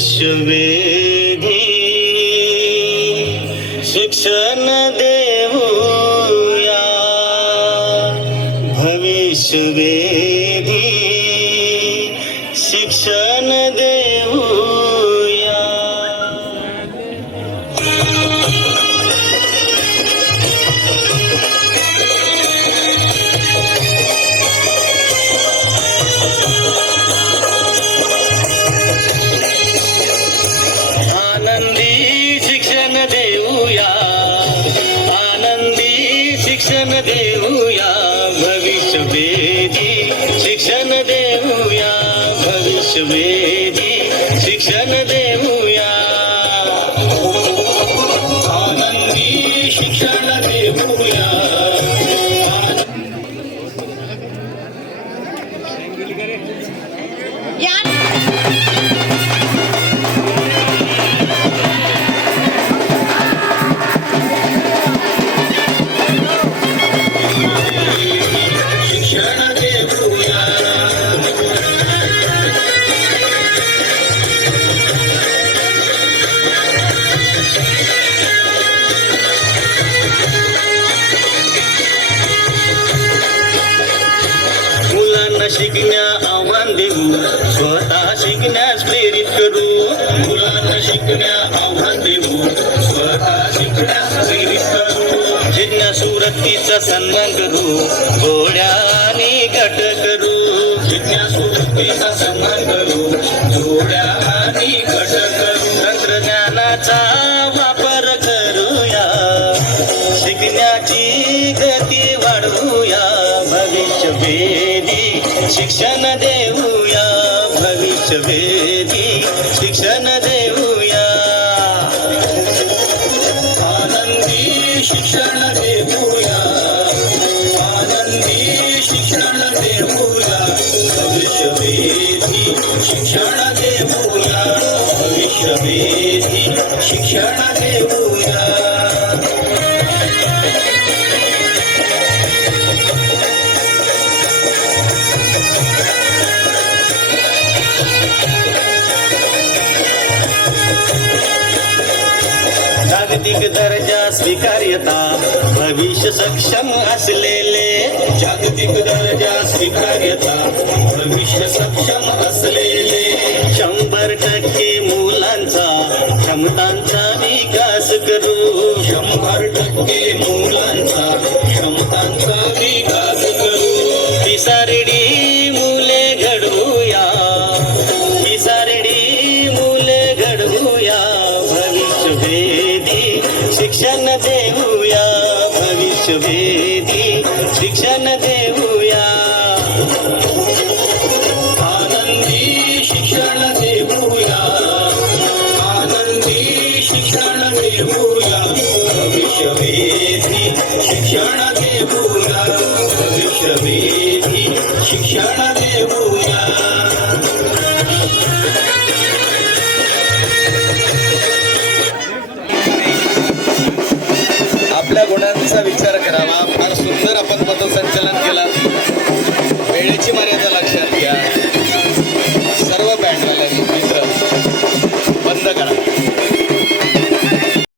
भविष्यवेधी शिक्षण देऊया भविष्यवेधी शिक्षण देऊया शिक्षण देऊया मुलांना शिकण्या आव्हान देऊ. स्वतः शिकण्यास प्रेरित करू. मुलांना शिकण्या आव्हान देऊ. स्वतः शिकण्यास प्रेरित करू. जिज्ञा वृत्तीचा सन्मान करू. घोड्याने गट करू. जिज्ञा वृत्तीचा सन्मान करू. घोड्याने गट करू. तंत्रज्ञानाचा वापर करूया. शिकण्याची गती वाढवूया. भविष्यवेधी शिक्षण देऊया भविष्यवेधी शिक्षण देऊया. आनंदी शिक्षण देऊया. आनंदी शिक्षण देऊया. भविष्यवेधी शिक्षण देऊया. भविष्यवेधी शिक्षण देऊ जागतिक दर्जा स्वीकार्यता भविष्य सक्षम असलेले जागतिक दर्जा स्वीकार्यता भविष्य सक्षम असलेले शंभर टक्के मुलांचा क्षमतांचा विकास करू. शंभर टक्के शिक्षण देऊया भविष्यभेदी शिक्षण देऊया. आनंदी शिक्षण देऊया आनंदी शिक्षण देऊया. भविष्यभेदी शिक्षण देऊया. भविष्यभेदी शिक्षण देऊया. आपल्या गुणांचा विचार करावा. फार सुंदर आपण पथसंचलन केलं.